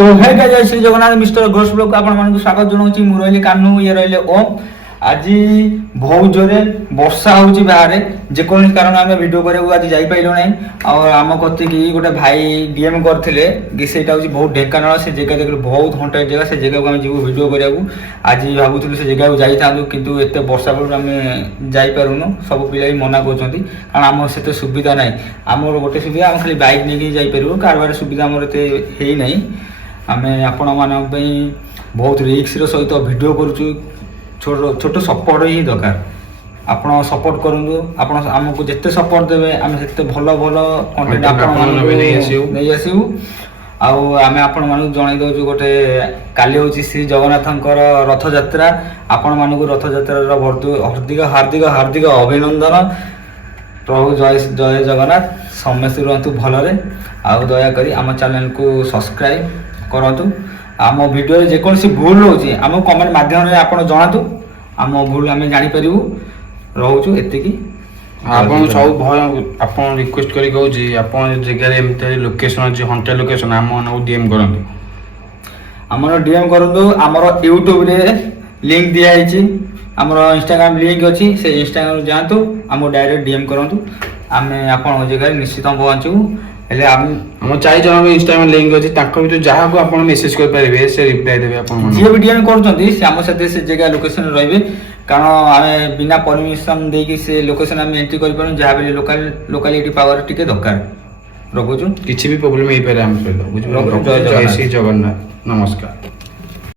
सो hey guys जय Shri Jagannath mister Ghosh blog आपण मानकु स्वागत जनाउची मु रहिले कान्नू ये रहिले ओम आज बहुत जोरे वर्षा होउची बाहर जे कोन कारण आमे वीडियो करे आज जाई पाइलो नै और आम कथि की गोटे भाई डीएम करथिले कि सेटा होची बहुत ढेकानाळ से जगह देखले बहुत घंटा जगह से जगह को आमे जीव वीडियो करियाकू आज भाबुथिलु से जगह को जाई थांदु किंतु एते वर्षा पर आमे जाई पारुनु सब पिलाई मना करछंती कारण आम सेते सुविधा नै आमर गोटे सुविधा आम खाली बाइक नेकी जाई परिबो कारबार सुविधा हमर एते हेई नै आमे आपण मानक पई बहुत रिस्क रो सहित वीडियो करूछु छोटो छोटो सपोर्ट ही दरकार आपण सपोर्ट करंदु आपण हमकु जत्ते सपोर्ट देबे आमे सेते भलो भलो कंटेंट आपण नै आसीउ आउ आमे आपण मानु जणाई दउछु गोटे काली होची श्री जगन्नाथंकर रथ यात्रा आपण मानु रथ यात्रा रो हार्दिक हार्दिक हार्दिक अभिनंदन प्रभु जय जय जगन्नाथ समस्त रहतु भलरे आउ दया करी आम चैनल को सब्सक्राइब करंतु आम वीडियो जे कोनसी भूल होची आम कमेंट माध्यम रे आपण जणातु आम भूल आमे जानि परिबु रहउछु एतिकी आपण सब भय आपण रिक्वेस्ट करी कहू जी आपण जगह एमते लोकेशन जे हंटे लोकेशन आम नो डीएम करंतु हमर डीएम करंतु हमर YouTube रे लिंक दिया हैची हमर Instagram लिंक अछि से Instagram जांतु हम डायरेक्ट डीएम करंतु आमे आपण जगह निश्चित पहुंचू हेले हम चाहि जन इंस्टाग्राम लिंक अछि ताको भी जहा को आपण मेसेज कर परिबे से रिप्लाई देबे आपण जे वीडियो करछंती से हम साथे से जगह लोकेशन रहबे कारण आमे बिना परमिशन देकी से लोकेशन हम एंट्री कर परन जहा भी लोकालिटी पावर टिके दरकार रखुछु किछि भी प्रॉब्लम हे पारे हम से बुझबो जय श्री जगन्नाथ नमस्कार।